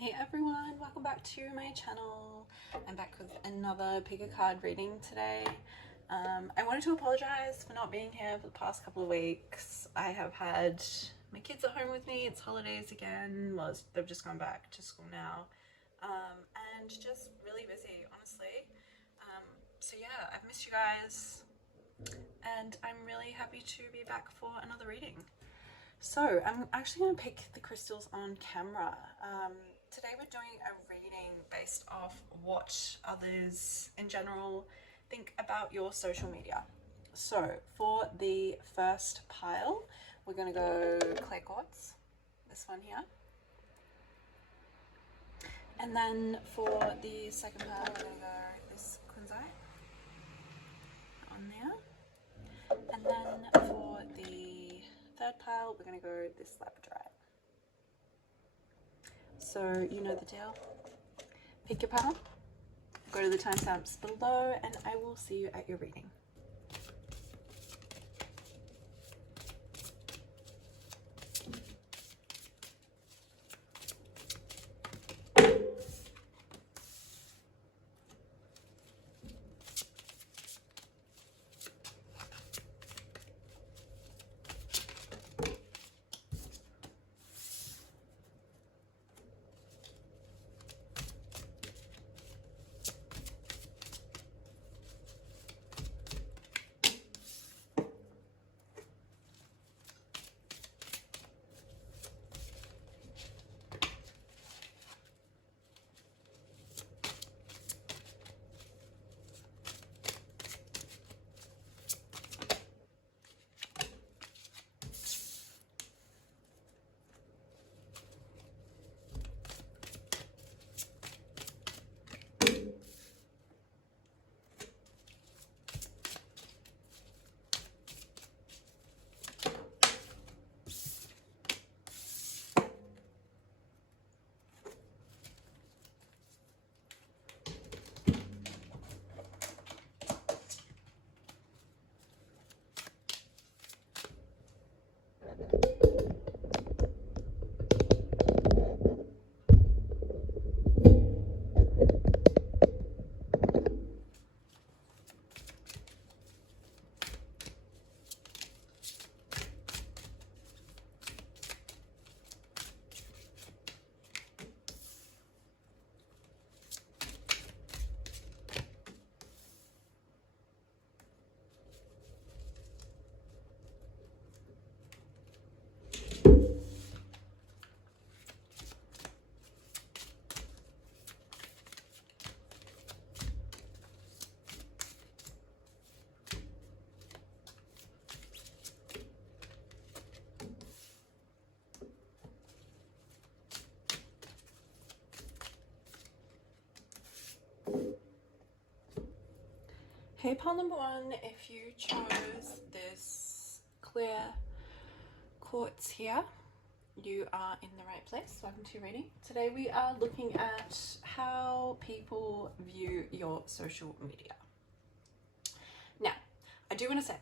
Hey everyone, welcome back to my channel. I'm back with another pick a card reading today. I wanted to apologize for not being here for the past couple of weeks. I have had my kids at home with me. It's holidays again. Well, they've just gone back to school now. And just really busy, honestly. So yeah, I've missed you guys and I'm really happy to be back for another reading. So I'm actually going to pick the crystals on camera. Today we're doing a reading based off what others in general think about your social media. So for the first pile, we're going to go clear quartz, this one here. And then for the second pile, we're going to go this kunzite on there. And then for the third pile, we're going to go this Labradorite. So you know the deal. Pick your pile, go to the timestamps below, and I will see you at your reading. Hey, pile number one, if you chose this clear quartz here, you are in the right place. Welcome to your reading. Today we are looking at how people view your social media. Now, I do want to say,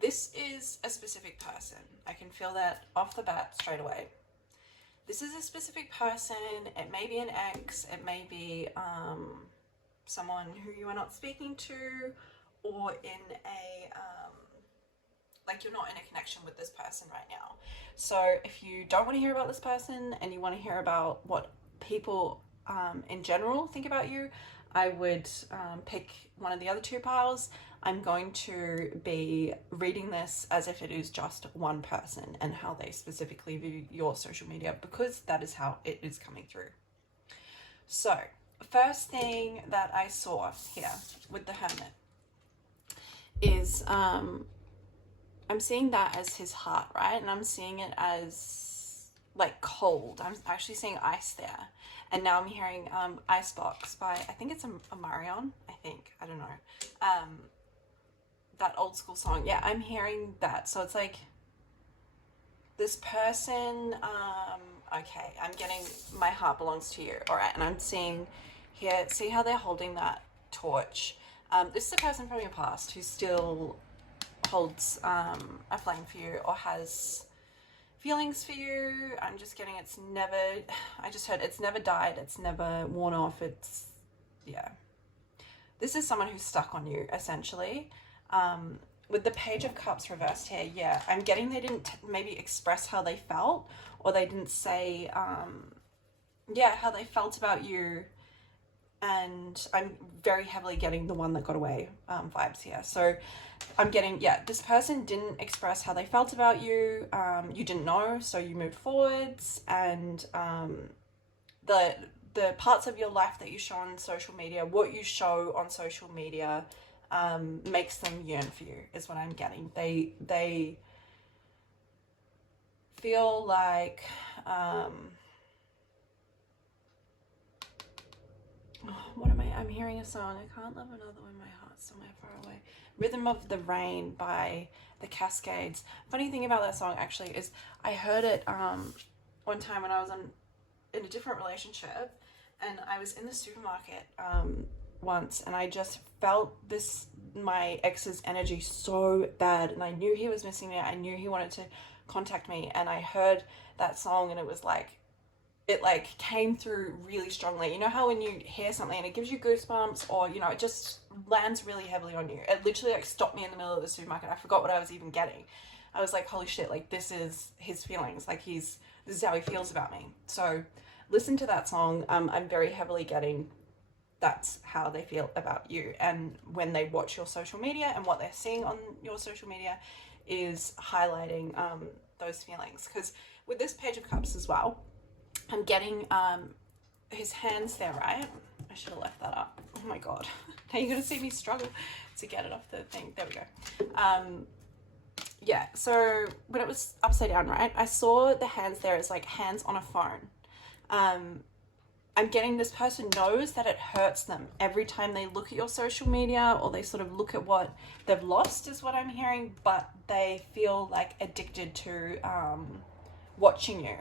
this is a specific person. I can feel that off the bat straight away. This is a specific person. It may be an ex, it may be someone who you are not speaking to, or in a like you're not in a connection with this person right now. So if you don't want to hear about this person and you want to hear about what people in general think about you, I would pick one of the other two piles. I'm going to be reading this as if it is just one person and how they specifically view your social media, because that is how it is coming through. So first thing that I saw here with the Hermit is I'm seeing that as his heart, right? And I'm seeing it as like cold. I'm actually seeing ice there. And now I'm hearing Icebox by, I think it's Omarion, I don't know. That old school song. Yeah, I'm hearing that. So it's like this person, okay, I'm getting my heart belongs to you. All right, and I'm seeing here, see how they're holding that torch. This is a person from your past who still holds a flame for you, or has feelings for you. I'm just getting it's never, I just heard it's never died, it's never worn off, it's, yeah. This is someone who's stuck on you, essentially. With the Page of Cups reversed here, yeah, I'm getting they didn't maybe express how they felt, or they didn't say, yeah, how they felt about you. And I'm very heavily getting the one that got away vibes here. So I'm getting, yeah, this person didn't express how they felt about you. You didn't know, so you moved forwards. And the parts of your life that you show on social media, what you show on social media makes them yearn for you, is what I'm getting. They feel like... what am I'm hearing a song. I can't love another when my heart's somewhere far away. Rhythm of the Rain by the Cascades. Funny thing about that song actually is I heard it one time when I was in a different relationship, and I was in the supermarket once, and I just felt my ex's energy so bad, and I knew he was missing me. I knew he wanted to contact me, and I heard that song, and it was like, it like came through really strongly. You know how when you hear something and it gives you goosebumps, or, you know, it just lands really heavily on you. It literally like stopped me in the middle of the supermarket. I forgot what I was even getting. I was like, holy shit, like this is his feelings. Like this is how he feels about me. So listen to that song. I'm very heavily getting that's how they feel about you. And when they watch your social media and what they're seeing on your social media is highlighting those feelings. Because with this Page of Cups as well, I'm getting his hands there, right? I should have left that up. Oh my God. Now you're going to see me struggle to get it off the thing. There we go. Yeah, so when it was upside down, right, I saw the hands there as like hands on a phone. I'm getting this person knows that it hurts them every time they look at your social media, or they sort of look at what they've lost, is what I'm hearing, but they feel like addicted to watching you.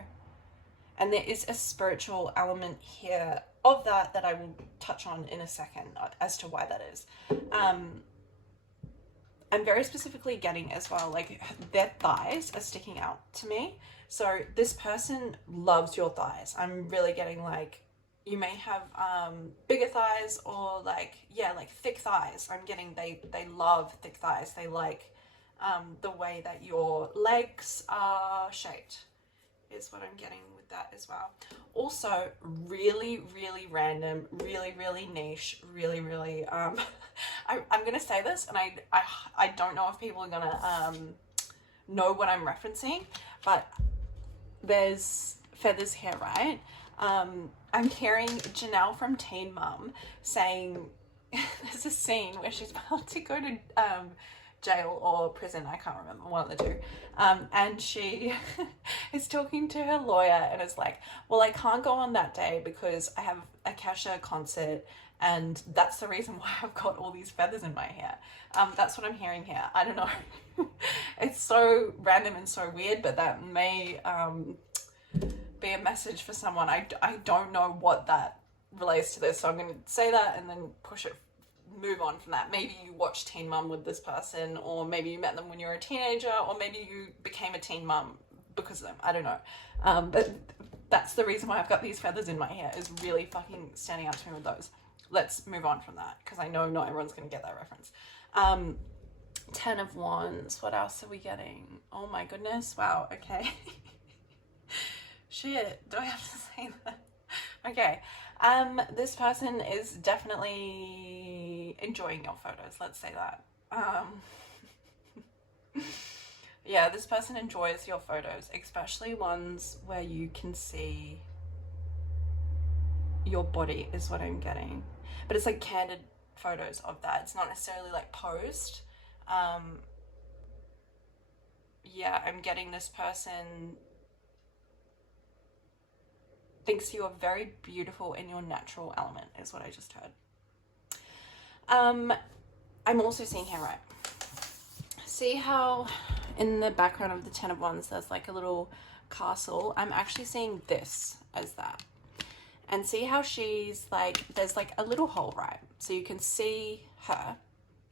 And there is a spiritual element here of that I will touch on in a second as to why that is. I'm very specifically getting as well, like their thighs are sticking out to me. So this person loves your thighs. I'm really getting like, you may have bigger thighs, or like, yeah, like thick thighs. I'm getting they love thick thighs. They like the way that your legs are shaped, is what I'm getting with that as well. Also, really, really random, really, really niche, really, really, I'm going to say this, and I don't know if people are going to know what I'm referencing, but there's feathers here, right? I'm hearing Janelle from Teen Mum saying, there's a scene where she's about to go to jail or prison, I can't remember, one of the two, and she is talking to her lawyer and is like, well, I can't go on that day because I have a Kesha concert, and that's the reason why I've got all these feathers in my hair. That's what I'm hearing here. I don't know. It's so random and so weird, but that may be a message for someone. I don't know what that relates to this, so I'm going to say that and then move on from that. Maybe you watched Teen Mum with this person, or maybe you met them when you were a teenager, or maybe you became a teen mum because of them. I don't know. But that's the reason why I've got these feathers in my hair, is really fucking standing out to me with those. Let's move on from that, because I know not everyone's going to get that reference. 10 of Wands. What else are we getting? Oh my goodness. Wow. Okay. Shit. Do I have to say that? Okay. This person is definitely enjoying your photos. Let's say that. Yeah, this person enjoys your photos, especially ones where you can see your body, is what I'm getting. But it's like candid photos of that. It's not necessarily like posed. Yeah, I'm getting this person thinks you are very beautiful in your natural element, is what I just heard. I'm also seeing here, right? See how in the background of the 10 of Wands there's like a little castle? I'm actually seeing this as that. And see how she's like, there's like a little hole, right? So you can see her,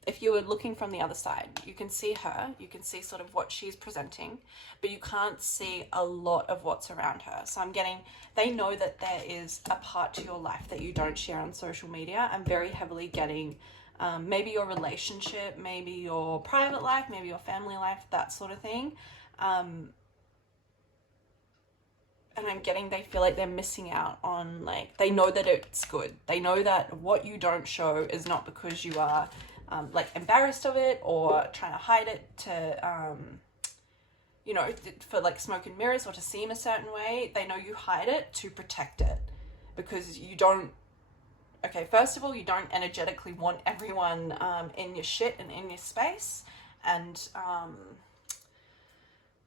if you were looking from the other side, you can see her, you can see sort of what she's presenting, but you can't see a lot of what's around her. So I'm getting, they know that there is a part to your life that you don't share on social media. I'm very heavily getting maybe your relationship, maybe your private life, maybe your family life, that sort of thing. And I'm getting, they feel like they're missing out on, like, they know that it's good. They know that what you don't show is not because you are like embarrassed of it or trying to hide it to, you know, for like smoke and mirrors or to seem a certain way. They know you hide it to protect it because you don't, okay, first of all, you don't energetically want everyone in your shit and in your space and,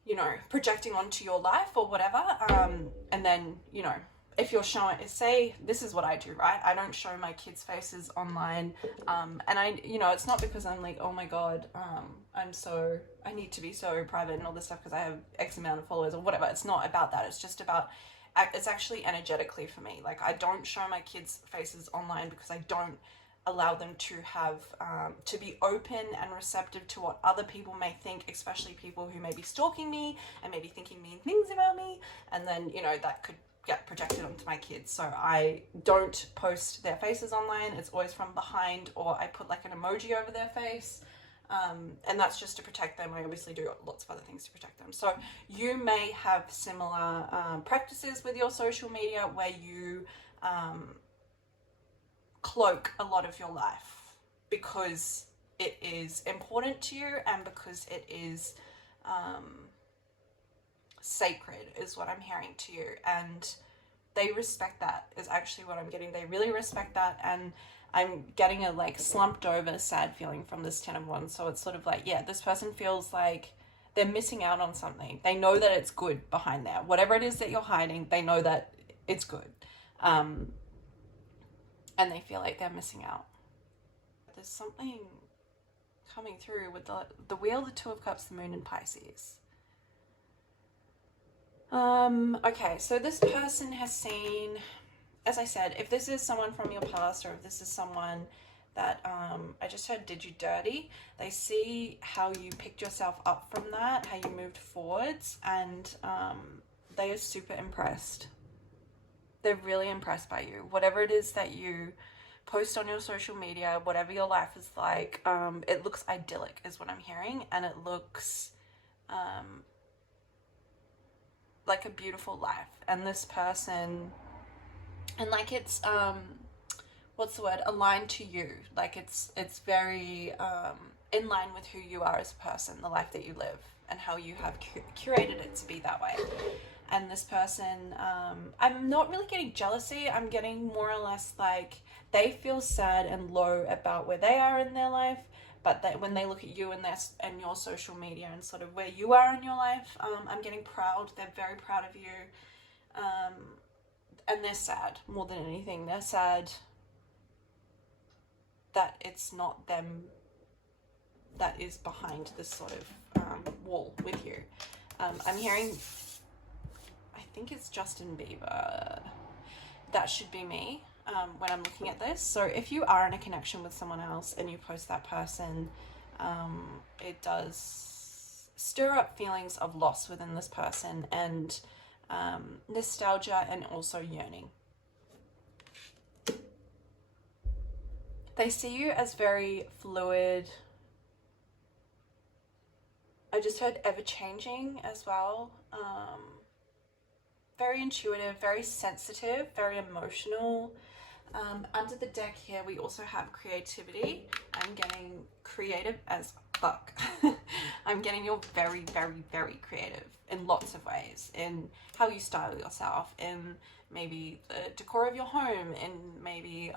you know, projecting onto your life or whatever. And then, you know, if you're showing, say, this is what I do, right? I don't show my kids' faces online. And I, you know, it's not because I'm like, oh my God, I need to be so private and all this stuff because I have X amount of followers or whatever. It's not about that. It's just about, it's actually energetically for me. Like, I don't show my kids' faces online because I don't allow them to have, to be open and receptive to what other people may think, especially people who may be stalking me and maybe thinking mean things about me. And then, you know, that could get projected onto my kids. So I don't post their faces online. It's always from behind, or I put like an emoji over their face. And that's just to protect them. I obviously do lots of other things to protect them. So you may have similar practices with your social media where you cloak a lot of your life because it is important to you and because it is sacred, is what I'm hearing to you. And they respect that, is actually what I'm getting. They really respect that. And I'm getting a like slumped over sad feeling from this 10 of Wands. So it's sort of like, yeah, this person feels like they're missing out on something. They know that it's good behind there. Whatever it is that you're hiding, they know that it's good. And they feel like they're missing out. There's something coming through with the Wheel, the Two of Cups, the Moon, and Pisces. Okay, so this person has seen, as I said, if this is someone from your past or if this is someone that I just heard did you dirty, they see how you picked yourself up from that, how you moved forwards, and they are super impressed. They're really impressed by you. Whatever it is that you post on your social media, whatever your life is like, it looks idyllic is what I'm hearing, and it looks like a beautiful life. And this person, and like it's what's the word, aligned to you, like it's very in line with who you are as a person, the life that you live and how you have curated it to be that way. And this person, I'm not really getting jealousy. I'm getting more or less like they feel sad and low about where they are in their life, but that when they look at you and your social media and sort of where you are in your life, I'm getting proud. They're very proud of you. And they're sad more than anything. They're sad that it's not them that is behind this sort of wall with you. I'm hearing, I think it's Justin Bieber. That should be me when I'm looking at this. So if you are in a connection with someone else and you post that person, it does stir up feelings of loss within this person and nostalgia and also yearning. They see you as very fluid. I just heard ever-changing as well. Very intuitive, very sensitive, very emotional. Under the deck here, we also have creativity. I'm getting creative as fuck. I'm getting you're very, very, very creative in lots of ways. In how you style yourself, in maybe the decor of your home, in maybe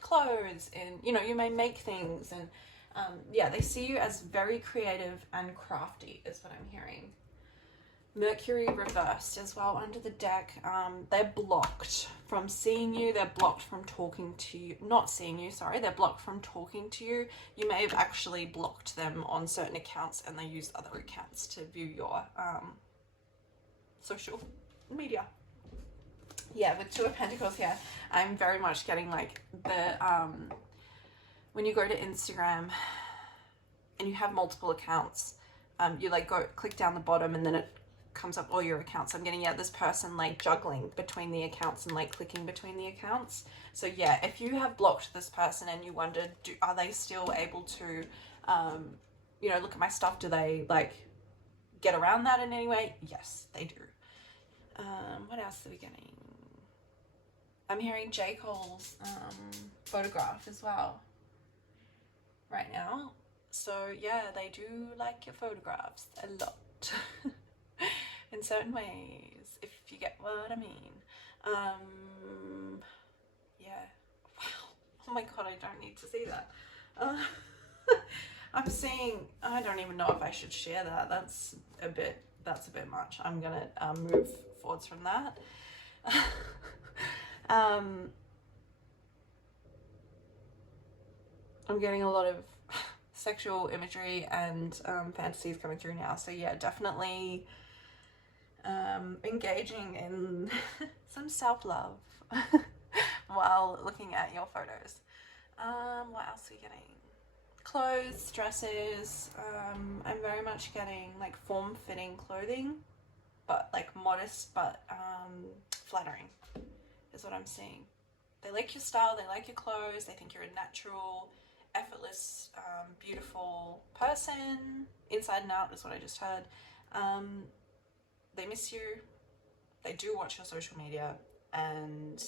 clothes, in, you know, you may make things. And yeah, they see you as very creative and crafty is what I'm hearing. Mercury reversed as well under the deck. They're blocked from seeing you. They're blocked from talking to you. Not seeing you, sorry. They're blocked from talking to you. You may have actually blocked them on certain accounts and they used other accounts to view your social media. Yeah, with Two of Pentacles here, I'm very much getting like the, when you go to Instagram, and you have multiple accounts, you like go click down the bottom and then it comes up all your accounts. I'm getting, yeah, this person like juggling between the accounts and like clicking between the accounts. So yeah, if you have blocked this person and you wondered, are they still able to, you know, look at my stuff? Do they like get around that in any way? Yes, they do. What else are we getting? I'm hearing J. Cole's photograph as well right now. So yeah, they do like your photographs a lot. In certain ways, if you get what I mean. Yeah. Wow. Oh my god, I don't need to see that. I'm seeing, I don't even know if I should share that. That's a bit much. I'm gonna move forwards from that. I'm getting a lot of sexual imagery and fantasies coming through now. So yeah, definitely engaging in some self-love while looking at your photos. What else are we getting? Clothes, dresses. I'm very much getting like form-fitting clothing, but like modest but flattering is what I'm seeing. They like your style, they like your clothes, they think you're a natural, effortless, beautiful person, inside and out is what I just heard. They miss you, they do watch your social media, and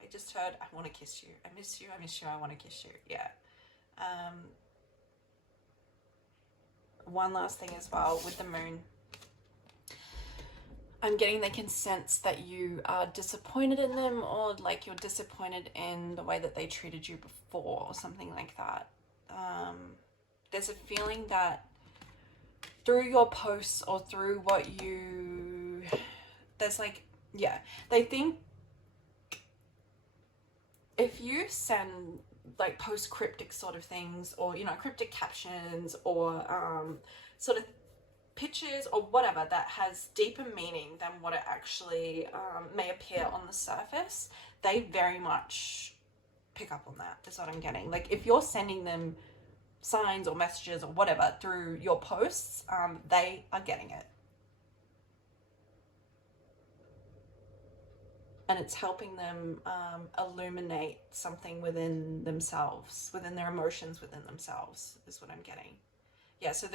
I just heard, I want to kiss you, I miss you, I miss you, I want to kiss you. Yeah. One last thing as well with the moon. I'm getting they can sense that you are disappointed in them, or like you're disappointed in the way that they treated you before or something like that. There's a feeling that through your posts or through what you, there's like, yeah, they think if you send like post cryptic sort of things, or you know, cryptic captions, or sort of pictures or whatever that has deeper meaning than what it actually may appear on the surface, they very much pick up on that, is what I'm getting. Like if you're sending them signs or messages or whatever through your posts, they are getting it. And it's helping them illuminate something within themselves, within their emotions, within themselves, is what I'm getting. Yeah, so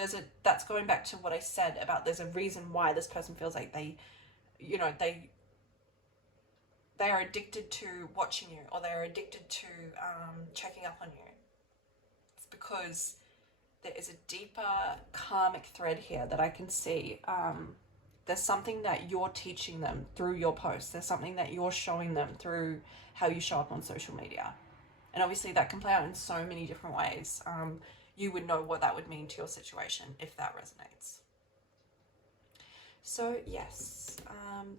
that's going back to what I said about there's a reason why this person feels like they, you know, they are addicted to watching you, or they're addicted to checking up on you. It's because there is a deeper karmic thread here that I can see. There's something that you're teaching them through your posts. There's something that you're showing them through how you show up on social media. And obviously that can play out in so many different ways. You would know what that would mean to your situation if that resonates. So yes,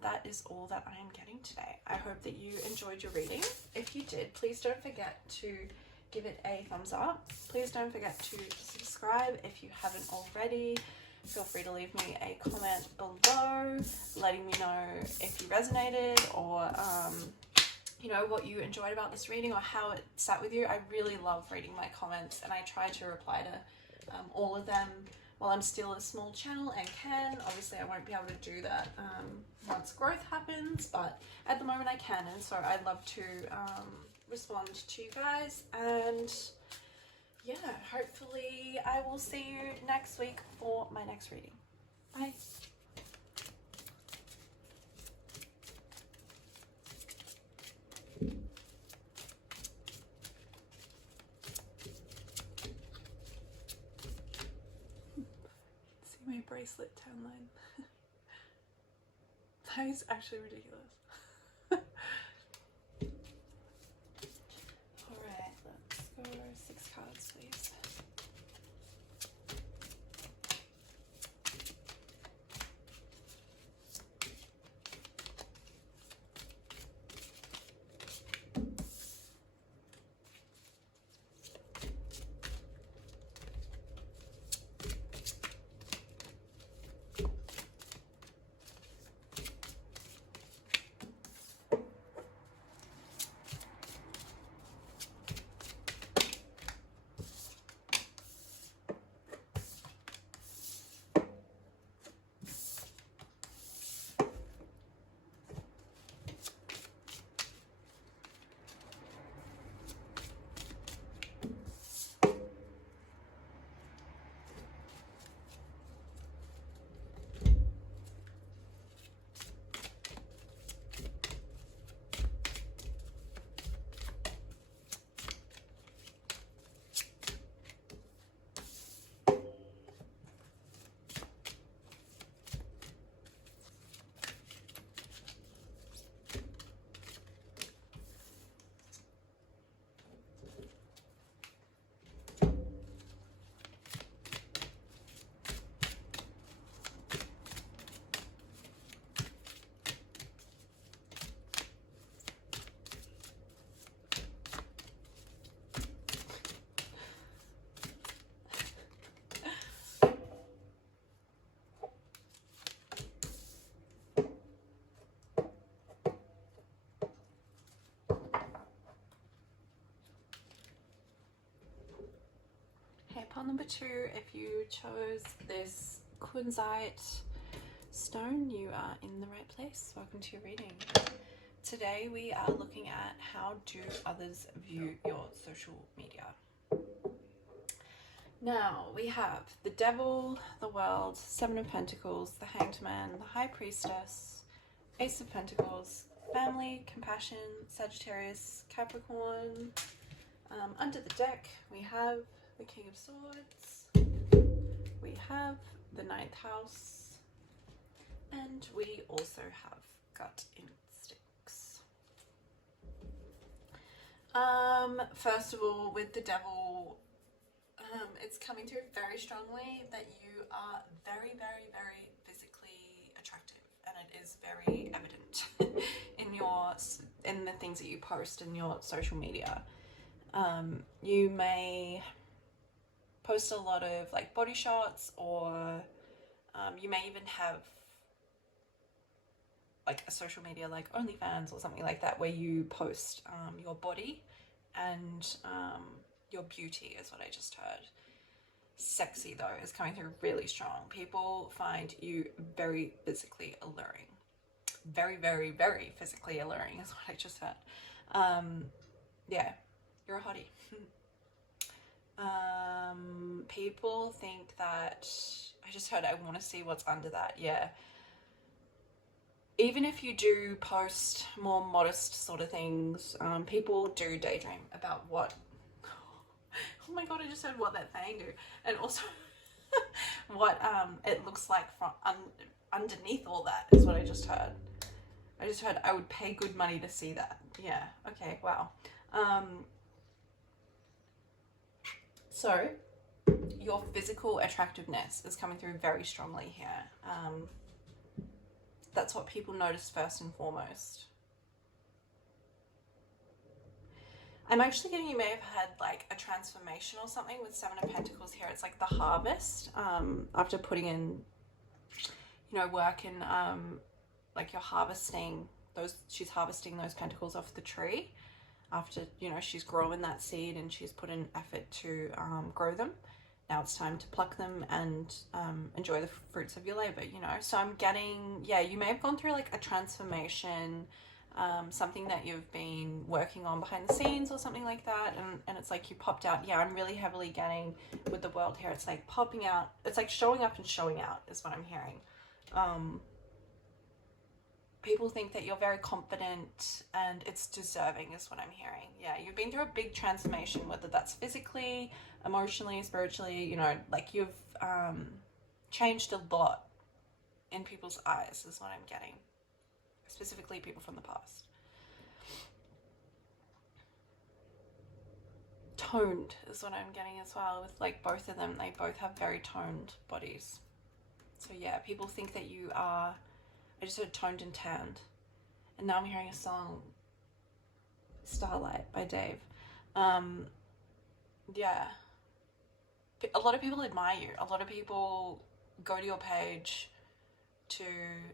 that is all that I am getting today. I hope that you enjoyed your reading. If you did, please don't forget to give it a thumbs up. Please don't forget to subscribe if you haven't already. Feel free to leave me a comment below letting me know if you resonated, or you know, what you enjoyed about this reading, or how it sat with you. I really love reading my comments, and I try to reply to all of them while I'm still a small channel and can. Obviously I won't be able to do that once growth happens, but at the moment I can, and so I'd love to respond to you guys. And yeah, hopefully I will see you next week for my next reading. Bye. See my bracelet tan line? That is actually ridiculous. Alright, let's go 6 cards, please. pile number 2, if you chose this Kunzite stone, you are in the right place. Welcome to your reading. Today we are looking at how do others view your social media. Now we have the Devil, the World, 7 of Pentacles, the Hanged Man, the High Priestess, Ace of Pentacles, Family, Compassion, Sagittarius, Capricorn. Under the deck we have the King of Swords, we have the 9th house, and we also have gut instincts. First of all, with the Devil, it's coming through very strongly that you are very, very, very physically attractive, and it is very evident in the things that you post in your social media. You may post a lot of like body shots, or you may even have like a social media like OnlyFans or something like that, where you post your body and your beauty is what I just heard. Sexy though is coming through really strong. People find you very physically alluring. Very, very, very physically alluring is what I just heard. Yeah, you're a hottie. People think that, I just heard, I want to see what's under that. Yeah. Even if you do post more modest sort of things, people do daydream about what, oh my god, I just heard what that thing do, and also what it looks like from underneath all that is what I just heard. I just heard I would pay good money to see that. Yeah, okay, wow. So your physical attractiveness is coming through very strongly here. That's what people notice first and foremost. I'm actually getting you may have had like a transformation or something with 7 of Pentacles here. It's like the harvest, after putting in, you know, work and like you're harvesting those, she's harvesting those pentacles off the tree after, you know, she's growing that seed and she's put in effort to grow them. Now it's time to pluck them and enjoy the fruits of your labor, you know. So I'm getting, yeah, you may have gone through like a transformation, something that you've been working on behind the scenes or something like that, and it's like you popped out. Yeah, I'm really heavily getting with the World here. It's like popping out. It's like showing up and showing out is what I'm hearing. People think that you're very confident and it's deserving is what I'm hearing. Yeah, you've been through a big transformation, whether that's physically, emotionally, spiritually, you know, like you've changed a lot in people's eyes is what I'm getting. Specifically people from the past. Toned is what I'm getting as well with like both of them. They both have very toned bodies. So yeah, people think that you are, I just heard toned and tanned. And now I'm hearing a song, Starlight by Dave. Yeah. A lot of people admire you. A lot of people go to your page to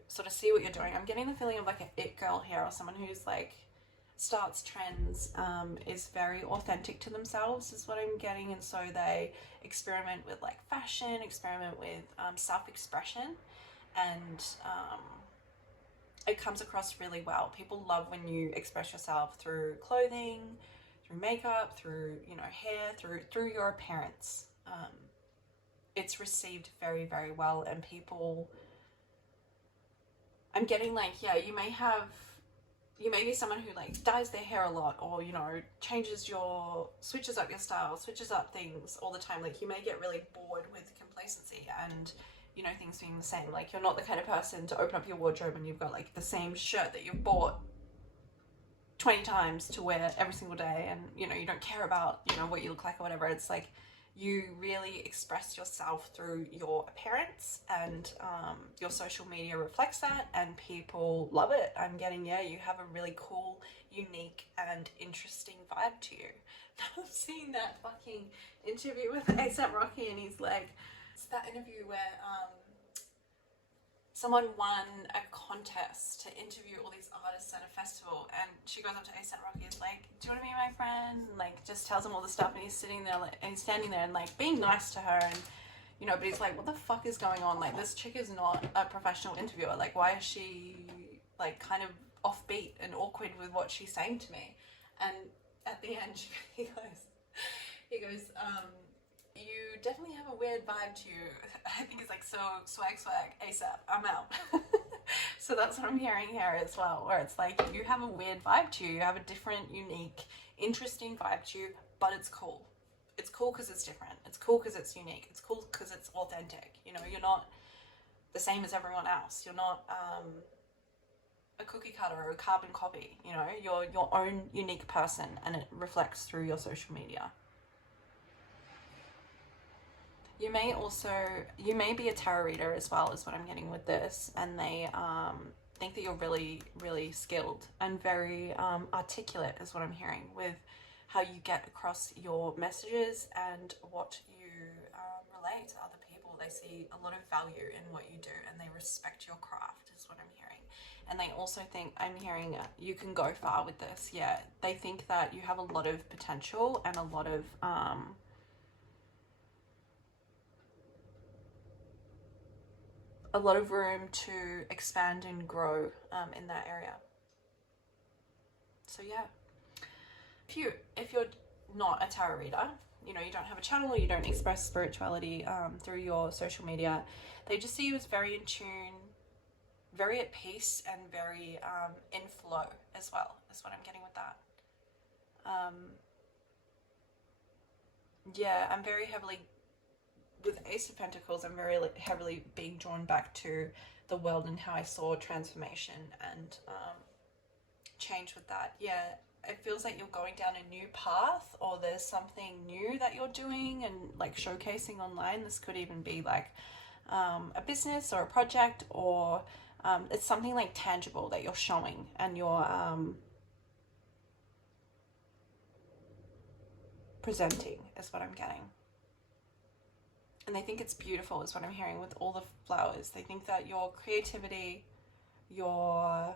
sort of see what you're doing. I'm getting the feeling of like an it girl here, or someone who's like starts trends, is very authentic to themselves is what I'm getting, and so they experiment with like fashion, experiment with self-expression, and it comes across really well. People love when you express yourself through clothing, through makeup, through, you know, hair, through your appearance. It's received very, very well, and people, I'm getting like, yeah, you may be someone who like dyes their hair a lot, or, you know, switches up your style, switches up things all the time. Like you may get really bored with complacency and, you know, things being the same. Like you're not the kind of person to open up your wardrobe and you've got like the same shirt that you've bought 20 times to wear every single day, and, you know, you don't care about, you know, what you look like or whatever. It's like you really express yourself through your appearance, and your social media reflects that, and people love it. I'm getting, yeah, you have a really cool, unique and interesting vibe to you. I've seen that fucking interview with A$AP Rocky, and he's like, it's that interview where someone won a contest to interview all these artists at a festival, and she goes up to A$AP Rocky, is like, do you want to be my friend? And like just tells him all the stuff, and he's sitting there like, and he's standing there and like being nice to her, and you know, but he's like, what the fuck is going on? Like, this chick is not a professional interviewer. Like, why is she like kind of offbeat and awkward with what she's saying to me? And at the end he goes, you definitely have a weird vibe to you. I think it's like, so swag, ASAP, I'm out. So that's what I'm hearing here as well, where it's like, you have a weird vibe to you. You have a different, unique, interesting vibe to you, but it's cool. It's cool because it's different. It's cool because it's unique. It's cool because it's authentic. You know, you're not the same as everyone else. You're not a cookie cutter or a carbon copy. You know, you're your own unique person, and it reflects through your social media. You may be a tarot reader as well, is what I'm getting with this, and they think that you're really, really skilled and very articulate, is what I'm hearing, with how you get across your messages and what you relate to other people. They see a lot of value in what you do, and they respect your craft, is what I'm hearing. And they also think, I'm hearing, you can go far with this. Yeah, they think that you have a lot of potential and a lot of room to expand and grow in that area. So yeah, if you're not a tarot reader, you know, you don't have a channel or you don't express spirituality through your social media, they just see you as very in tune, very at peace, and very in flow as well, is what I'm getting with that. Yeah, I'm very heavily, with Ace of Pentacles, I'm very heavily being drawn back to the world and how I saw transformation and change with that. Yeah, it feels like you're going down a new path, or there's something new that you're doing and like showcasing online. This could even be like a business or a project, or it's something like tangible that you're showing and you're presenting, is what I'm getting. And they think it's beautiful, is what I'm hearing with all the flowers. They think that your creativity, your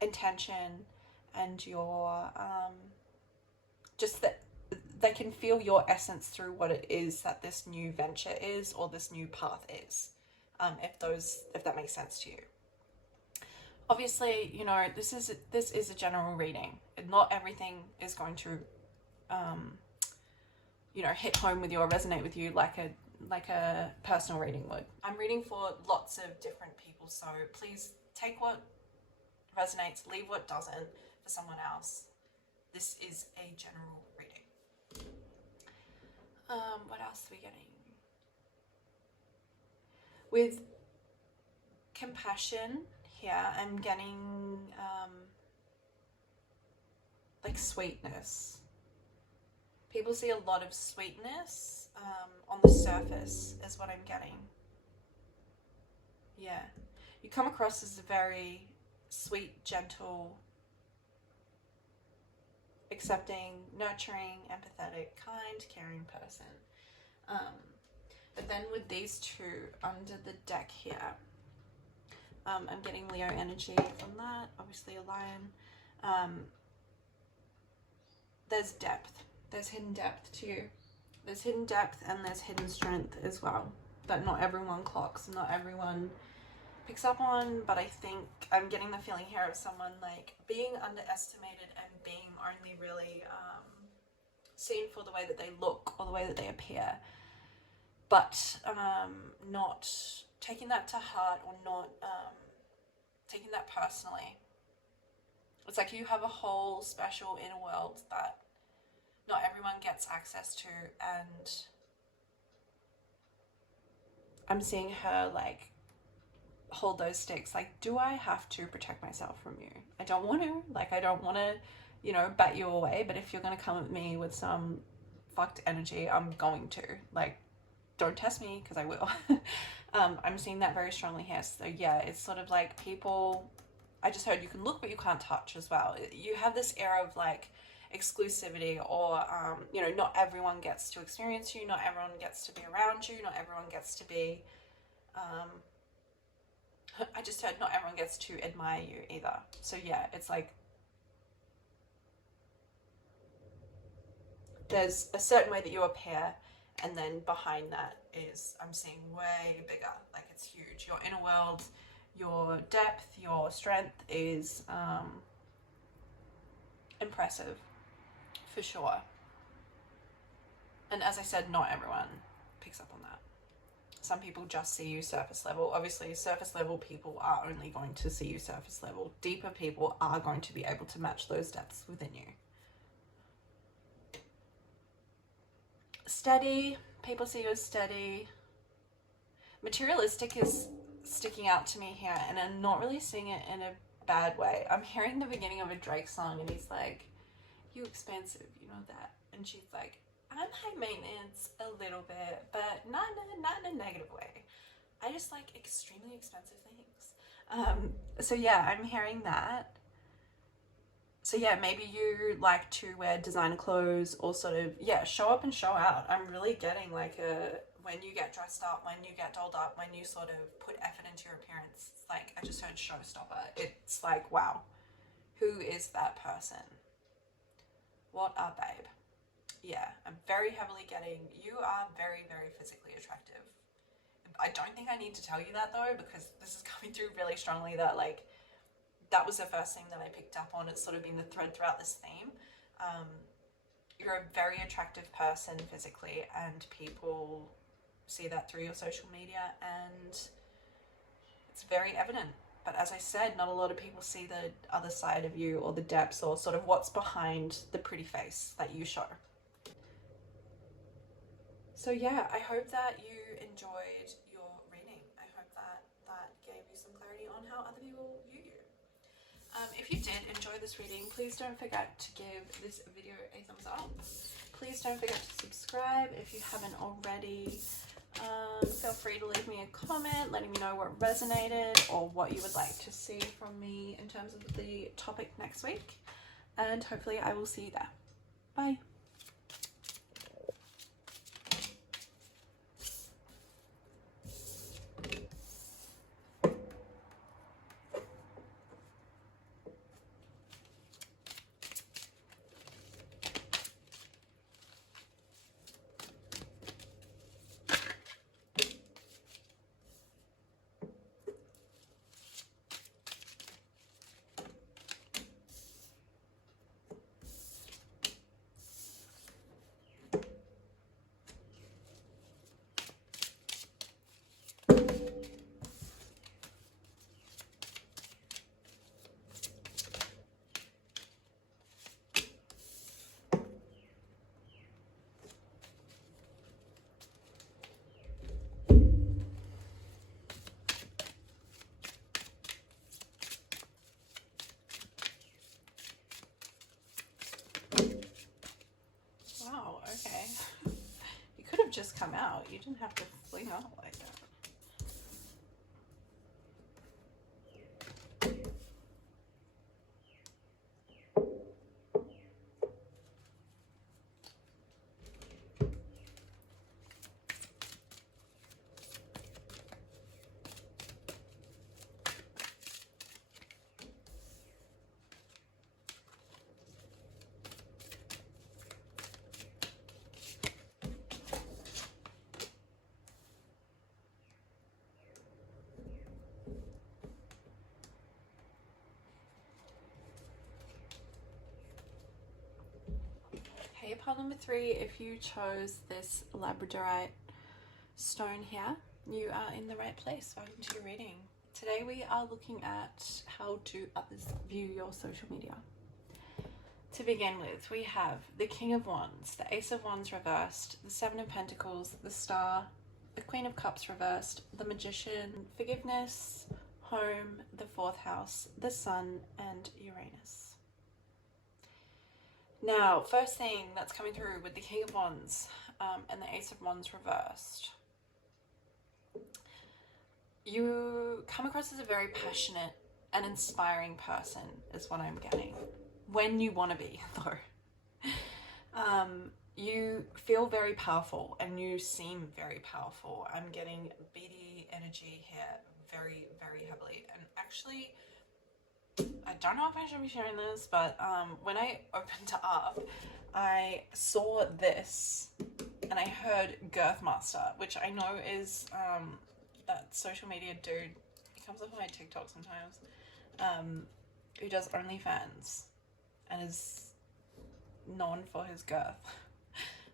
intention, and your just that they can feel your essence through what it is that this new venture is, or this new path is, if that makes sense to you. Obviously, you know, this is a general reading, and not everything is going to you know, hit home with you or resonate with you like a personal reading would. I'm reading for lots of different people, so please take what resonates, leave what doesn't for someone else. This is a general reading. What else are we getting? With compassion here, I'm getting like sweetness. People see a lot of sweetness on the surface, is what I'm getting. Yeah. You come across as a very sweet, gentle, accepting, nurturing, empathetic, kind, caring person. But then with these two under the deck here, I'm getting Leo energy from that, obviously a lion. There's depth. There's hidden depth to you. There's hidden depth and there's hidden strength as well, that not everyone clocks, not everyone picks up on. But I think I'm getting the feeling here of someone like being underestimated and being only really seen for the way that they look or the way that they appear, but not taking that to heart, or not taking that personally. It's like you have a whole special inner world that not everyone gets access to, and I'm seeing her like hold those stakes. Like, do I have to protect myself from you? I don't want to. Like, I don't want to, you know, bat you away, but if you're going to come at me with some fucked energy, I'm going to. Like, don't test me, because I will. I'm seeing that very strongly here. So yeah, it's sort of like people, I just heard you can look but you can't touch as well. You have this air of like exclusivity, or you know, not everyone gets to experience you, not everyone gets to be around you, not everyone gets to be I just heard not everyone gets to admire you either. So yeah, it's like there's a certain way that you appear, and then behind that is, I'm seeing way bigger, like it's huge. Your inner world, your depth, your strength is impressive for sure. And as I said, not everyone picks up on that. Some people just see you surface level. Obviously, surface level people are only going to see you surface level. Deeper people are going to be able to match those depths within you. Steady, people see you as steady. Materialistic is sticking out to me here, and I'm not really seeing it in a bad way. I'm hearing the beginning of a Drake song, and he's like, "You expensive, you know that," and she's like, "I'm high maintenance a little bit, but not in a negative way. I just like extremely expensive things." So yeah, I'm hearing that. So yeah, maybe you like to wear designer clothes, or sort of, yeah, show up and show out. I'm really getting like when you get dressed up, when you get dolled up, when you sort of put effort into your appearance. It's like, I just heard showstopper. It's like, wow, who is that person? What a babe. Yeah, I'm very heavily getting, you are very, very physically attractive. I don't think I need to tell you that though, because this is coming through really strongly that like, that was the first thing that I picked up on. It's sort of been the thread throughout this theme. You're a very attractive person physically, and people see that through your social media, and it's very evident. But as I said, not a lot of people see the other side of you, or the depths, or sort of what's behind the pretty face that you show. So yeah, I hope that you enjoyed your reading. I hope that that gave you some clarity on how other people view you. If you did enjoy this reading, please don't forget to give this video a thumbs up. Please don't forget to subscribe if you haven't already. Feel free to leave me a comment letting me know what resonated or what you would like to see from me in terms of the topic next week. And hopefully I will see you there. Bye. Wow, okay. You could have just come out. You didn't have to fling out like that. Okay, pile number 3, if you chose this Labradorite stone here, you are in the right place. Welcome to your reading. Today we are looking at how do others view your social media. To begin with, we have the King of Wands, the Ace of Wands reversed, the Seven of Pentacles, the Star, the Queen of Cups reversed, the Magician, forgiveness, home, the 4th house, the Sun, and Uranus. Now, first thing that's coming through with the King of Wands and the Ace of Wands reversed, you come across as a very passionate and inspiring person is what I'm getting. When you want to be, though. You feel very powerful and you seem very powerful. I'm getting beady energy here, very, very heavily. And actually, I don't know if I should be sharing this, but when I opened up, I saw this and I heard Girthmaster, which I know is that social media dude. He comes up on my TikTok sometimes, who does OnlyFans and is known for his girth.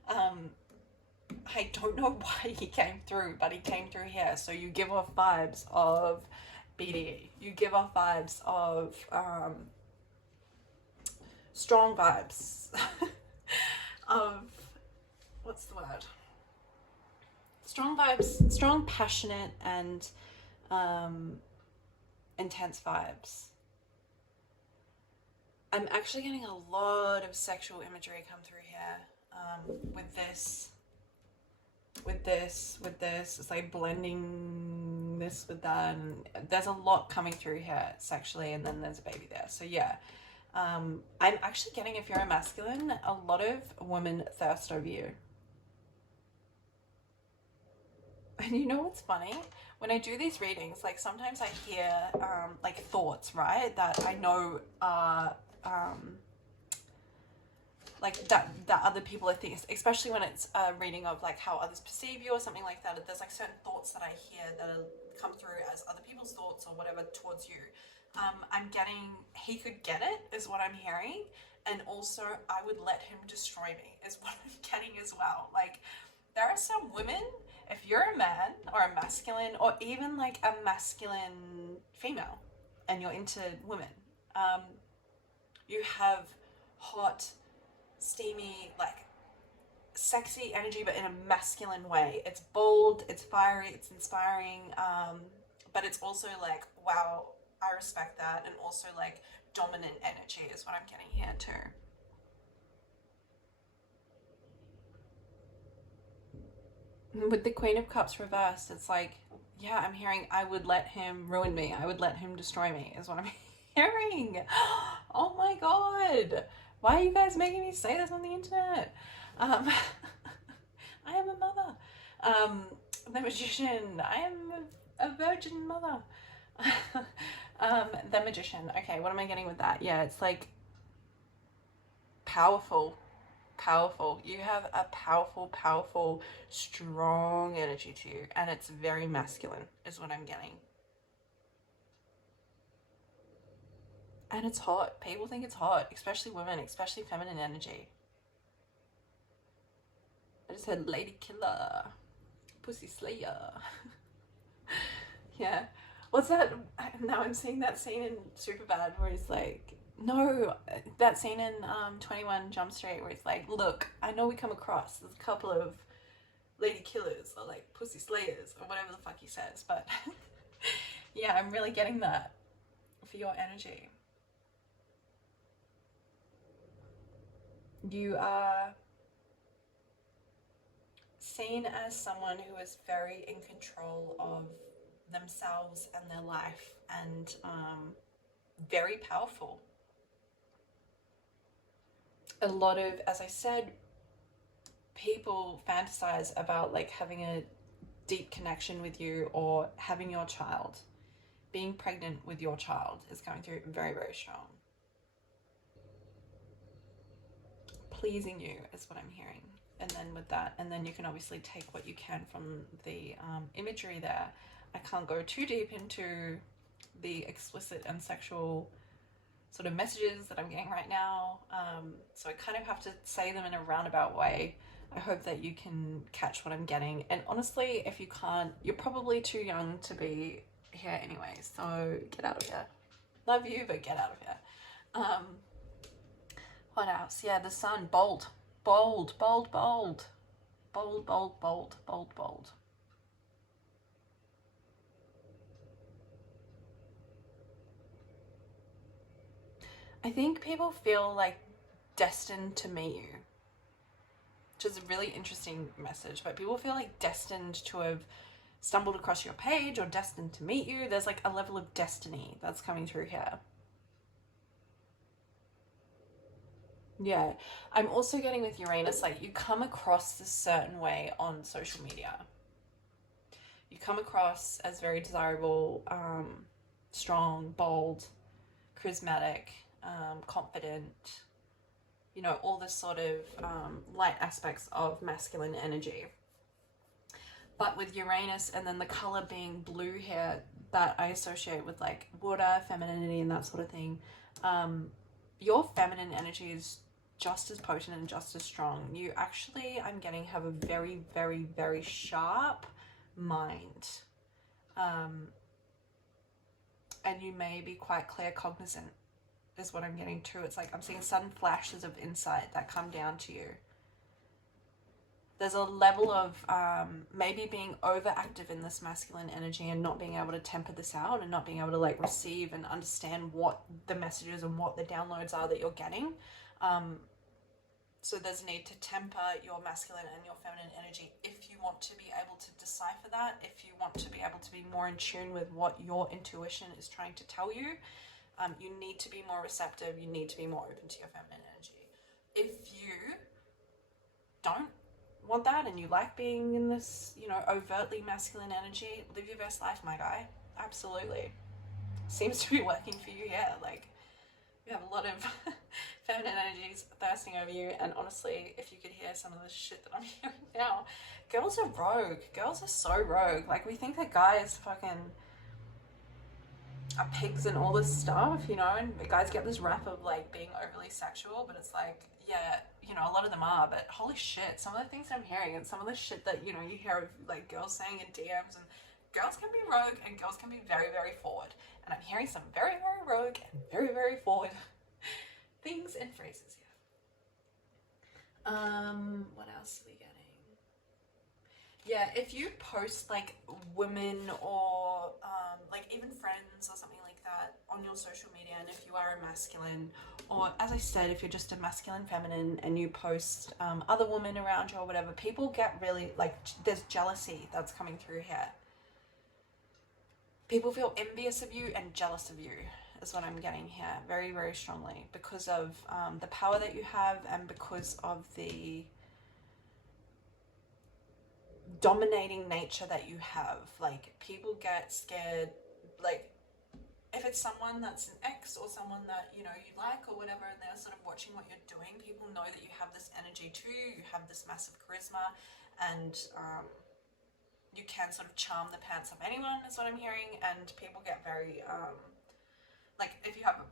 I don't know why he came through, but he came through here. So you give off vibes of BDE. You give off vibes of strong vibes of, what's the word? Strong vibes, strong, passionate, and intense vibes. I'm actually getting a lot of sexual imagery come through here with this. It's like blending this with that, and there's a lot coming through here sexually, and then there's a baby there. So yeah, I'm actually getting, if you're a masculine, a lot of women thirst over you. And you know what's funny? When I do these readings, like sometimes I hear like thoughts, right, that I know are like that other people are thinking, especially when it's a reading of like how others perceive you or something like that. There's like certain thoughts that I hear that come through as other people's thoughts or whatever towards you. I'm getting, he could get it, is what I'm hearing, and also I would let him destroy me, is what I'm getting as well. Like, there are some women, if you're a man or a masculine, or even like a masculine female, and you're into women, you have hot, steamy, like sexy energy, but in a masculine way. It's bold, it's fiery, it's inspiring, but it's also like, wow, I respect that, and also like dominant energy is what I'm getting here too. With the Queen of Cups reversed, it's like, yeah, I'm hearing I would let him ruin me, I would let him destroy me, is what I'm hearing. Oh my god, why are you guys making me say this on the internet? I am a mother. The Magician, I am a virgin mother. The Magician, okay, what am I getting with that? Yeah, it's like powerful. You have a powerful, strong energy to you, and it's very masculine, is what I'm getting. And it's hot. People think it's hot, especially women, especially feminine energy. I just heard Lady Killer, Pussy Slayer. Yeah. What's that? Now I'm seeing that scene in Superbad where he's like, no, that scene in 21 Jump Street where he's like, look, I know we come across, there's a couple of lady killers or like pussy slayers or whatever the fuck he says, but yeah, I'm really getting that for your energy. You are seen as someone who is very in control of themselves and their life, and very powerful. A lot of, as I said, people fantasize about like having a deep connection with you, or having your child. Being pregnant with your child is coming through very, very strong. Pleasing you is what I'm hearing. And then with that, and then you can obviously take what you can from the imagery there. I can't go too deep into the explicit and sexual sort of messages that I'm getting right now, so I kind of have to say them in a roundabout way. I hope that you can catch what I'm getting, and honestly, if you can't, you're probably too young to be here anyway, so get out of here. Love you, but get out of here. What else? Yeah, the sun, bold. I think people feel like destined to meet you, which is a really interesting message, but people feel like destined to have stumbled across your page or destined to meet you. There's like a level of destiny that's coming through here. Yeah, I'm also getting with Uranus, like you come across this certain way on social media. You come across as very desirable, strong, bold, charismatic, confident, you know, all this sort of light aspects of masculine energy. But with Uranus and then the color being blue here, that I associate with like water, femininity, and that sort of thing, your feminine energy is just as potent and just as strong. You actually, I'm getting, have a very, very, very sharp mind. And you may be quite claircognizant, is what I'm getting to. It's like I'm seeing sudden flashes of insight that come down to you. There's a level of maybe being overactive in this masculine energy and not being able to temper this out and not being able to like receive and understand what the messages and what the downloads are that you're getting. So there's a need to temper your masculine and your feminine energy if you want to be able to decipher that, if you want to be able to be more in tune with what your intuition is trying to tell you. You need to be more receptive. You need to be more open to your feminine energy. If you don't want that and you like being in this, you know, overtly masculine energy, live your best life, my guy. Absolutely. Seems to be working for you, yeah. Like, you have a lot of feminine energies thirsting over you, and honestly, if you could hear some of the shit that I'm hearing now, girls are rogue. Girls are so rogue. Like, we think that guys fucking are pigs and all this stuff, you know, and guys get this rap of like being overly sexual, but it's like, yeah, you know, a lot of them are, but holy shit, some of the things I'm hearing and some of the shit that, you know, you hear of like girls saying in DMs, and girls can be rogue and girls can be very, very forward. And I'm hearing some very, very rogue and very, very forward things and phrases here. What else are we getting? Yeah, if you post like women or like even friends or something like that on your social media, and if you are a masculine, or as I said, if you're just a masculine feminine and you post other women around you or whatever, people get really like, there's jealousy that's coming through here. People feel envious of you and jealous of you is what I'm getting here very, very strongly, because of the power that you have and because of the dominating nature that you have. Like, people get scared, like if it's someone that's an ex or someone that, you know, you like or whatever, and they're sort of watching what you're doing, people know that you have this energy too, you have this massive charisma, and you can sort of charm the pants of anyone is what I'm hearing. And people get very like, if you have a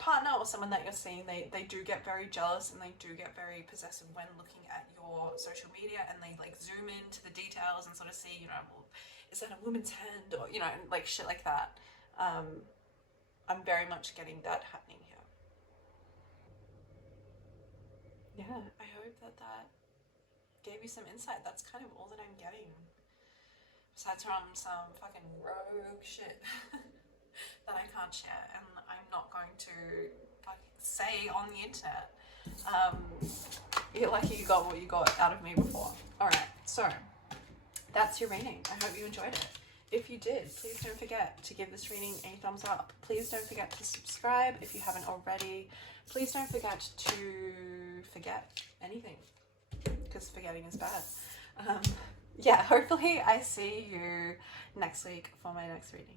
partner or someone that you're seeing, they do get very jealous and they do get very possessive when looking at your social media, and they like zoom into the details and sort of see, you know, well, is that a woman's hand, or, you know, like shit like that. I'm very much getting that happening here. Yeah, I hope that gave you some insight. That's kind of all that I'm getting, besides from some fucking rogue shit that I can't share and I'm not going to say on the internet. You're lucky you got what you got out of me before. Alright, so that's your reading. I hope you enjoyed it. If you did, please don't forget to give this reading a thumbs up. Please don't forget to subscribe if you haven't already. Please don't forget to forget anything, because forgetting is bad. Yeah, hopefully I see you next week for my next reading.